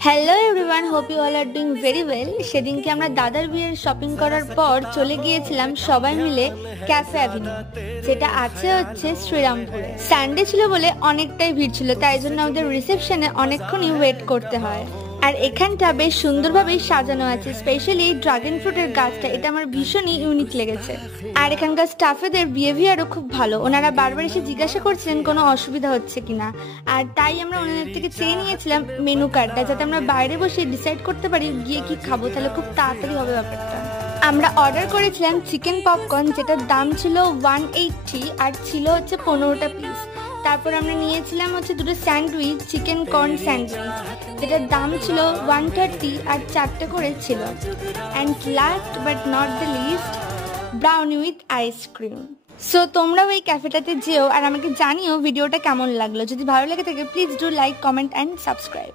Hello everyone, hope you all are doing very well. সেদিনকে আমরা দাদার বিয়ের শপিং করার পর চলে গিয়েছিলাম সবাই মিলে ক্যাফে অ্যাভিনিউ, যেটা হচ্ছে শ্রীরামপুরে। সানডে ছিল বলে অনেকটাই ভিড় ছিল, তাই জন্য আমাদের রিসেপশনে অনেকক্ষণই ওয়েট করতে হয়। আর এখানটা বেশ সুন্দরভাবেই সাজানো আছে, স্পেশালি ড্রাগন ফ্রুটের গাছটা, এটা আমার ভীষণই ইউনিক লেগেছে। আর এখানকার স্টাফেদের বিহেভিয়ারও খুব ভালো, ওনারা বারবার এসে জিজ্ঞাসা করছিলেন কোনো অসুবিধা হচ্ছে কিনা। আর তাই আমরা ওনাদের থেকে চেয়ে নিয়েছিলাম মেনু কার্ডটা, যাতে আমরা বাইরে বসে ডিসাইড করতে পারি গিয়ে কি খাবো, তাহলে খুব তাড়াতাড়ি হবে ব্যাপারটা। আমরা অর্ডার করেছিলাম চিকেন পপকর্ন, যেটার দাম ছিল 180 আর ছিল হচ্ছে 15টা পিস। তারপর আমরা নিয়েছিলাম হচ্ছে দুটো স্যান্ডউইচ, চিকেন কর্ন স্যান্ডউইচ, যেটার দাম ছিল 130 আর 4টে করে ছিল। And last but not the least, brownie with ice cream. So তোমরাও এই ক্যাফেটাতে যেও আর আমাকে জানিও ভিডিওটা কেমন লাগলো। যদি ভালো লেগে থাকে please do like, comment and subscribe.